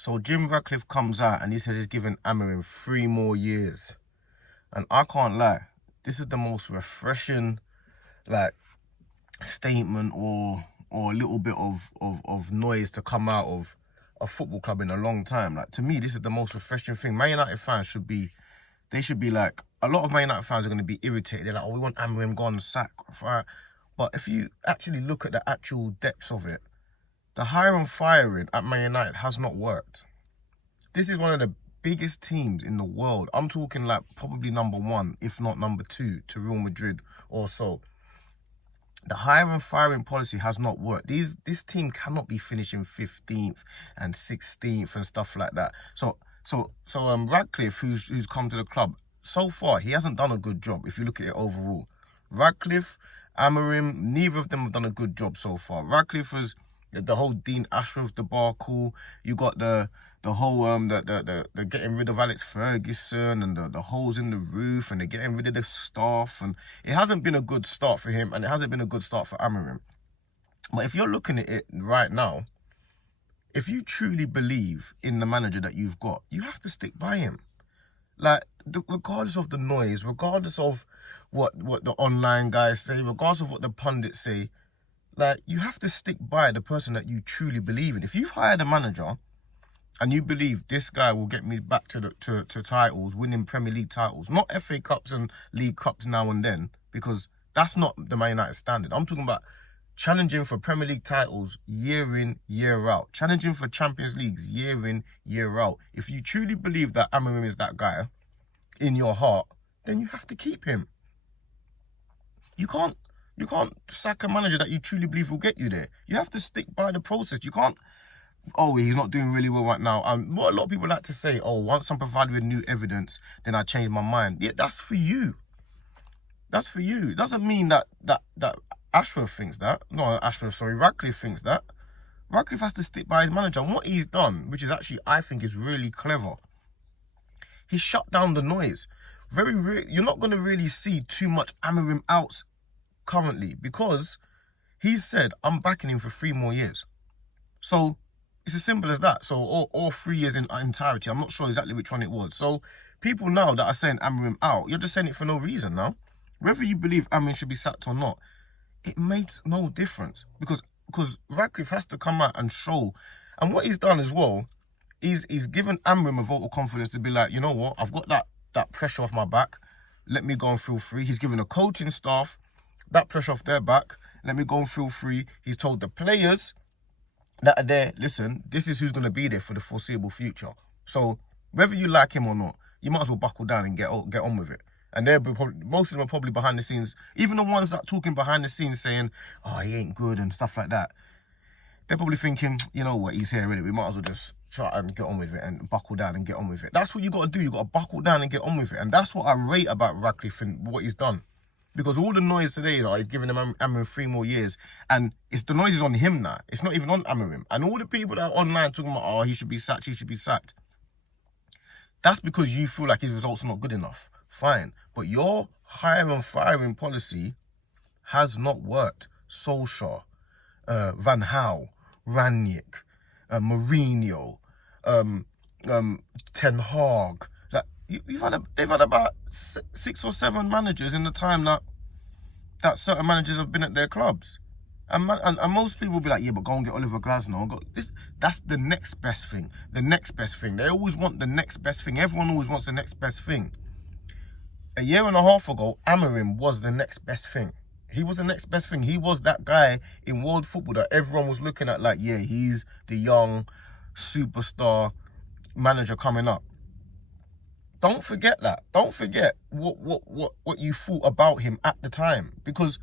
So Jim Ratcliffe comes out and he says he's giving Amorim 3 more years. And I can't lie, this is the most refreshing, like, statement or a little bit of noise to come out of a football club in a long time. Like, to me, this is the most refreshing thing. Man United fans should be like, a lot of Man United fans are going to be irritated. They're like, oh, we want Amorim gone, sack, right? But if you actually look at the actual depths of it, the hiring and firing at Man United has not worked. This is one of the biggest teams in the world. I'm talking like probably #1, if not #2, to Real Madrid or so. The hiring and firing policy has not worked. This team cannot be finishing 15th and 16th and stuff like that. So Ratcliffe, who's come to the club, so far he hasn't done a good job. If you look at it overall, Ratcliffe, Amorim, neither of them have done a good job so far. Ratcliffe was the whole Dean Ashworth debacle. You got the whole the getting rid of Alex Ferguson and the holes in the roof, and they're getting rid of the staff, and it hasn't been a good start for him, and it hasn't been a good start for Amorim. But if you're looking at it right now, if you truly believe in the manager that you've got, you have to stick by him. Like, regardless of the noise, regardless of what the online guys say, regardless of what the pundits say, like, you have to stick by the person that you truly believe in. If you've hired a manager and you believe this guy will get me back to titles, winning Premier League titles, not FA Cups and League Cups now and then, because that's not the Man United standard. I'm talking about challenging for Premier League titles year in, year out. Challenging for Champions Leagues year in, year out. If you truly believe that Amorim is that guy in your heart, then you have to keep him. You can't sack a manager that you truly believe will get you there. You have to stick by the process. You can't, oh, he's not doing really well right now. What a lot of people like to say, oh, once I'm provided with new evidence, then I change my mind. Yeah, that's for you. That's for you. It doesn't mean that Ashworth thinks that. No, Ashworth, sorry, Ratcliffe thinks that. Ratcliffe has to stick by his manager. And what he's done, which is actually, I think, is really clever, he shut down the noise. You're not going to really see too much Amorim out currently, because he said, I'm backing him for 3 more years. So it's as simple as that. So all 3 years in entirety. I'm not sure exactly which one it was. So people now that are saying Amorim out, you're just saying it for no reason now. Whether you believe Amorim should be sacked or not, it makes no difference, because Ratcliffe has to come out and show. And what he's done as well is he's given Amorim a vote of confidence to be like, you know what, I've got that pressure off my back. Let me go and feel free. He's given a coaching staff that pressure off their back. Let me go and feel free. He's told the players that are there, listen, this is who's going to be there for the foreseeable future. So whether you like him or not, you might as well buckle down and get on with it. And most of them are probably behind the scenes. Even the ones that are talking behind the scenes saying, oh, he ain't good and stuff like that, they're probably thinking, you know what, he's here already. We might as well just try and get on with it and buckle down and get on with it. That's what you got to do. You got to buckle down and get on with it. And that's what I rate about Ratcliffe and what he's done. Because all the noise today is, he's giving Amorim 3 more years. And the noise is on him now. It's not even on Amorim. And all the people that are online talking about, oh, he should be sacked, he should be sacked. That's because you feel like his results are not good enough. Fine. But your hiring and firing policy has not worked. Solskjaer, Van Gaal, Ranić, Mourinho, Ten Hag. Like, they've had about 6 or 7 managers in the time that certain managers have been at their clubs. And most people will be like, yeah, but go and get Oliver Glasner. That's the next best thing. The next best thing. They always want the next best thing. Everyone always wants the next best thing. A year and a half ago, Amorim was the next best thing. He was the next best thing. He was that guy in world football that everyone was looking at like, yeah, he's the young superstar manager coming up. Don't forget that. Don't forget what you thought about him at the time. Because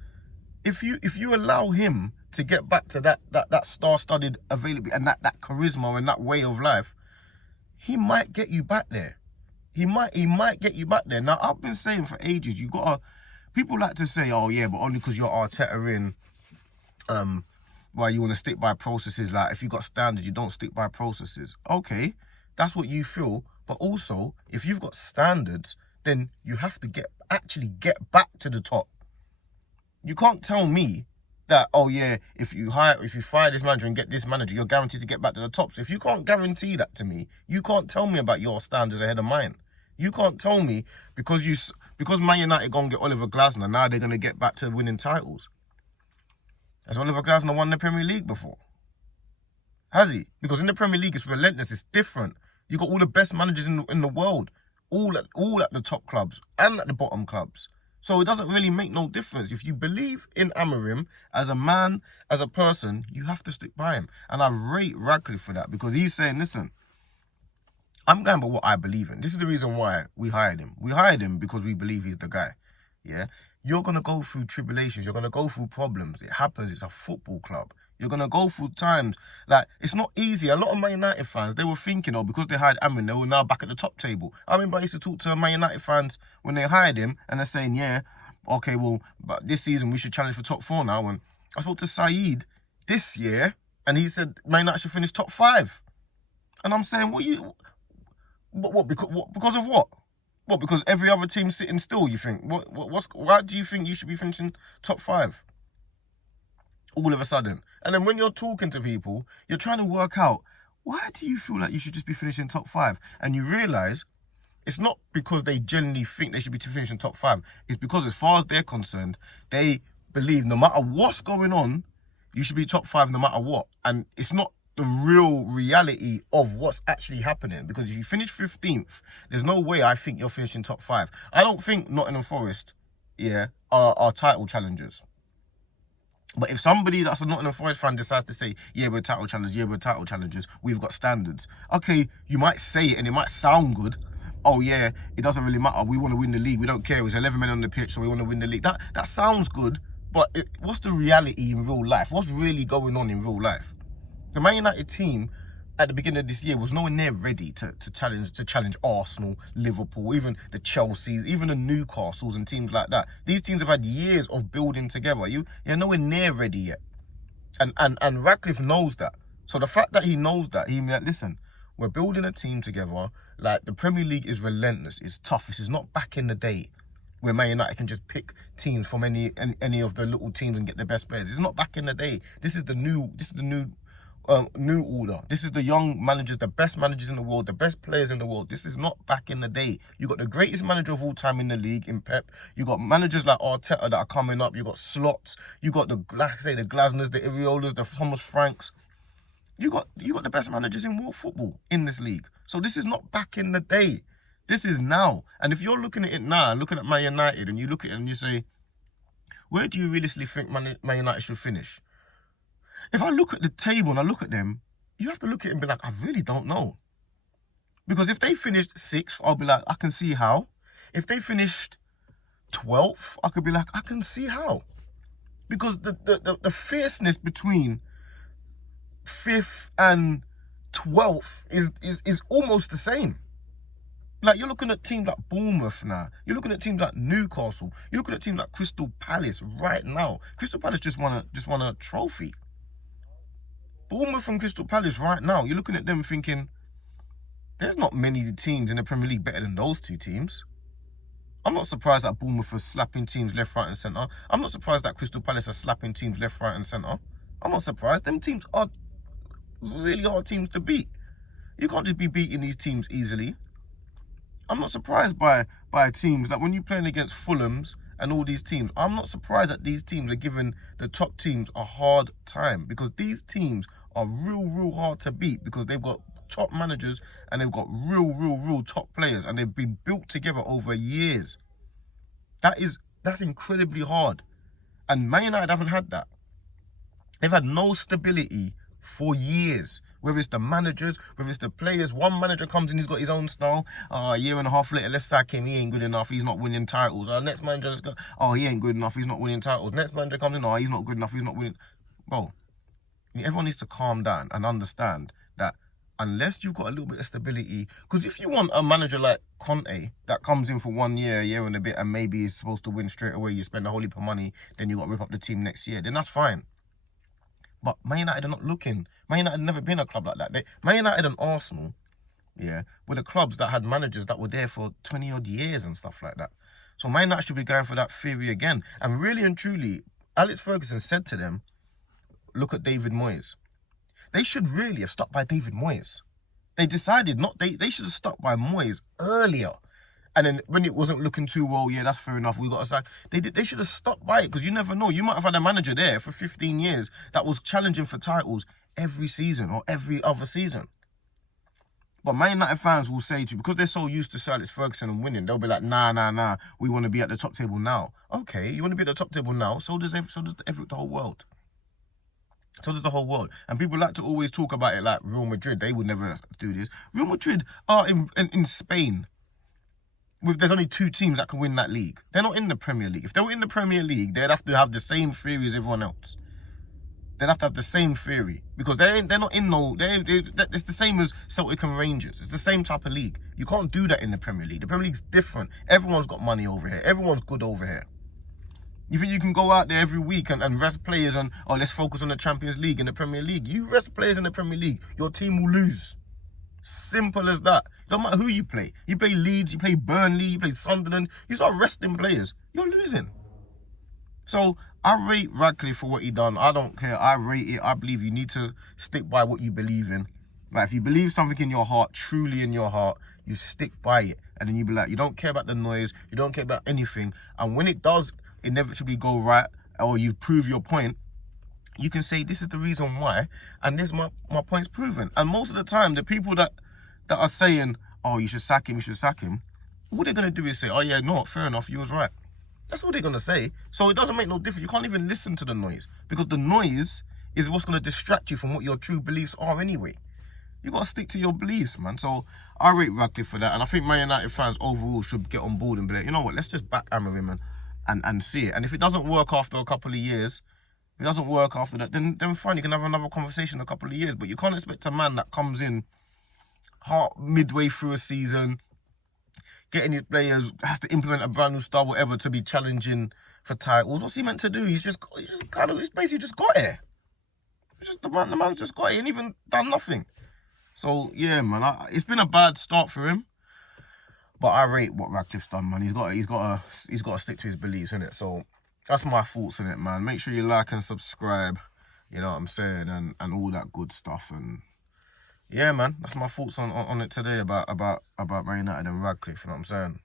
if you allow him to get back to that star-studded availability and that charisma and that way of life, he might get you back there. He might get you back there. Now, I've been saying for ages, people like to say, oh yeah, but only because you're Arteta in, why you want to stick by processes. Like, if you got standards, you don't stick by processes. Okay, that's what you feel. But also, if you've got standards, then you have to actually get back to the top. You can't tell me that, oh yeah, if you fire this manager and get this manager, you're guaranteed to get back to the top. So if you can't guarantee that to me, you can't tell me about your standards ahead of mine. You can't tell me because Man United gonna get Oliver Glasner, now they're gonna get back to winning titles. Has Oliver Glasner won the Premier League before? Has he? Because in the Premier League it's relentless, it's different. You got all the best managers in the world, all at the top clubs and at the bottom clubs. So it doesn't really make no difference. If you believe in Amorim as a man, as a person, you have to stick by him. And I rate Ratcliffe for that, because he's saying, listen, I'm going by what I believe in. This is the reason why we hired him. We hired him because we believe he's the guy. Yeah? You're going to go through tribulations. You're going to go through problems. It happens. It's a football club. You're going to go through times. Like, it's not easy. A lot of Man United fans, they were thinking, oh, because they hired Amorim, they were now back at the top table. I remember I used to talk to Man United fans when they hired him, and they're saying, yeah, okay, well, but this season we should challenge for top 4 now. And I spoke to Saeed this year, and he said Man United should finish top 5. And I'm saying, because of what? What, because every other team's sitting still, you think? Why do you think you should be finishing top 5? All of a sudden. And then when you're talking to people, you're trying to work out, why do you feel like you should just be finishing top 5? And you realise it's not because they genuinely think they should be finishing top 5. It's because as far as they're concerned, they believe no matter what's going on, you should be top 5 no matter what. And it's not the real reality of what's actually happening. Because if you finish 15th, there's no way I think you're finishing top 5. I don't think Nottingham Forest, yeah, are title challengers. But if somebody that's a Nottingham Forest fan decides to say, yeah, we're title challengers, we've got standards. Okay, you might say it and it might sound good. Oh yeah, it doesn't really matter. We want to win the league. We don't care. There's 11 men on the pitch, so we want to win the league. That sounds good, but what's the reality in real life? What's really going on in real life? The Man United team at the beginning of this year was nowhere near ready to challenge Arsenal, Liverpool, even the Chelseas, even the Newcastles and teams like that. These teams have had years of building together. You're nowhere near ready yet. And Ratcliffe knows that. So the fact that he knows that, he's like, listen, we're building a team together. Like, the Premier League is relentless. It's tough. This is not back in the day where Man United can just pick teams from any of the little teams and get the best players. It's not back in the day. This is the new order. This is the young managers, the best managers in the world, the best players in the world. This is not back in the day. You got the greatest manager of all time in the league in Pep. You got managers like Arteta that are coming up. You got Slots. You got the Glasners, the Iriolas, the Thomas Franks. You got the best managers in world football in this league. So this is not back in the day. This is now. And if you're looking at it now, looking at Man United, and you look at it and you say, where do you realistically think Man United should finish? If I look at the table and I look at them, you have to look at it and be like, I really don't know. Because if they finished 6th, I'll be like, I can see how. If they finished 12th, I could be like, I can see how. Because the fierceness between 5th and 12th is almost the same. Like, you're looking at teams like Bournemouth now. You're looking at teams like Newcastle. You're looking at teams like Crystal Palace right now. Crystal Palace just won a trophy. Bournemouth and Crystal Palace right now, you're looking at them thinking, there's not many teams in the Premier League better than those two teams. I'm not surprised that Bournemouth are slapping teams left, right and centre. I'm not surprised that Crystal Palace are slapping teams left, right and centre. I'm not surprised. Them teams are really hard teams to beat. You can't just be beating these teams easily. I'm not surprised by teams that when you're playing against Fulhams and all these teams, I'm not surprised that these teams are giving the top teams a hard time, because these teams are real hard to beat, because they've got top managers and they've got real top players, and they've been built together over years. That's incredibly hard. And Man United haven't had that. They've had no stability for years. Whether it's the managers, whether it's the players. One manager comes in, he's got his own style. A year and a half later, let's sack him. He ain't good enough. He's not winning titles. Next manager, let's go. Oh, he ain't good enough. He's not winning titles. Next manager comes in. Oh, he's not good enough. He's not winning. Bro, everyone needs to calm down and understand that unless you've got a little bit of stability, because if you want a manager like Conte that comes in for 1 year, a year and a bit, and maybe is supposed to win straight away, you spend a whole heap of money, then you got to rip up the team next year, then that's fine. But Man United are not looking. Man United have never been a club like that. Man United and Arsenal, yeah, were the clubs that had managers that were there for 20 odd years and stuff like that. So Man United should be going for that theory again. And really and truly, Alex Ferguson said to them, look at David Moyes. They should really have stuck by David Moyes. They decided they should have stuck by Moyes earlier. And then when it wasn't looking too well, yeah, that's fair enough. We got to sack. They should have stuck by it, because you never know. You might have had a manager there for 15 years that was challenging for titles every season or every other season. But Man United fans will say to you, because they're so used to Sir Alex Ferguson and winning, they'll be like, nah, we want to be at the top table now. Okay, you want to be at the top table now, so does the whole world. So does the whole world. And people like to always talk about it like Real Madrid. They would never do this. Real Madrid are in Spain. There's only 2 teams that can win that league. They're not in the Premier League. If they were in the Premier League, they'd have to have the same theory as everyone else. They'd have to have the same theory, because they're not in it's the same as Celtic and Rangers. It's the same type of league. You can't do that in the Premier League. The Premier League's different. Everyone's got money over here. Everyone's good over here. You think you can go out there every week and rest players and, oh, let's focus on the Champions League and the Premier League? You rest players in the Premier League, your team will lose. Simple as that. No matter who you play. You play Leeds, you play Burnley, you play Sunderland. You start resting players, you're losing. So I rate Ratcliffe for what he done. I don't care. I rate it. I believe you need to stick by what you believe in. Like, if you believe something in your heart, truly in your heart, you stick by it. And then you be like, you don't care about the noise. You don't care about anything. And when it does inevitably go right, or you prove your point, you can say, this is the reason why, and this my point's proven. And most of the time, the people that are saying, oh, you should sack him, what they're going to do is say, oh yeah, no, fair enough, you was right. That's what they're going to say. So it doesn't make no difference. You can't even listen to the noise, because the noise is what's going to distract you from what your true beliefs are anyway. You got to stick to your beliefs, man. So I rate Ratcliffe for that. And I think Man United fans overall should get on board and be like, you know what, let's just back Amorim and see it. And if it doesn't work after a couple of years, if it doesn't work after that, then fine, you can have another conversation in a couple of years. But you can't expect a man that comes in midway through a season, getting his players, has to implement a brand new style, whatever, to be challenging for titles. What's he meant to do? He's basically just got here. The man's just got here and even done nothing. So yeah, man, it's been a bad start for him. But I rate what Ratcliffe's done, man. He's got to stick to his beliefs, innit? So that's my thoughts on it, man. Make sure you like and subscribe. You know what I'm saying, and all that good stuff. And yeah, man, that's my thoughts on it today about Man United and Ratcliffe. You know what I'm saying.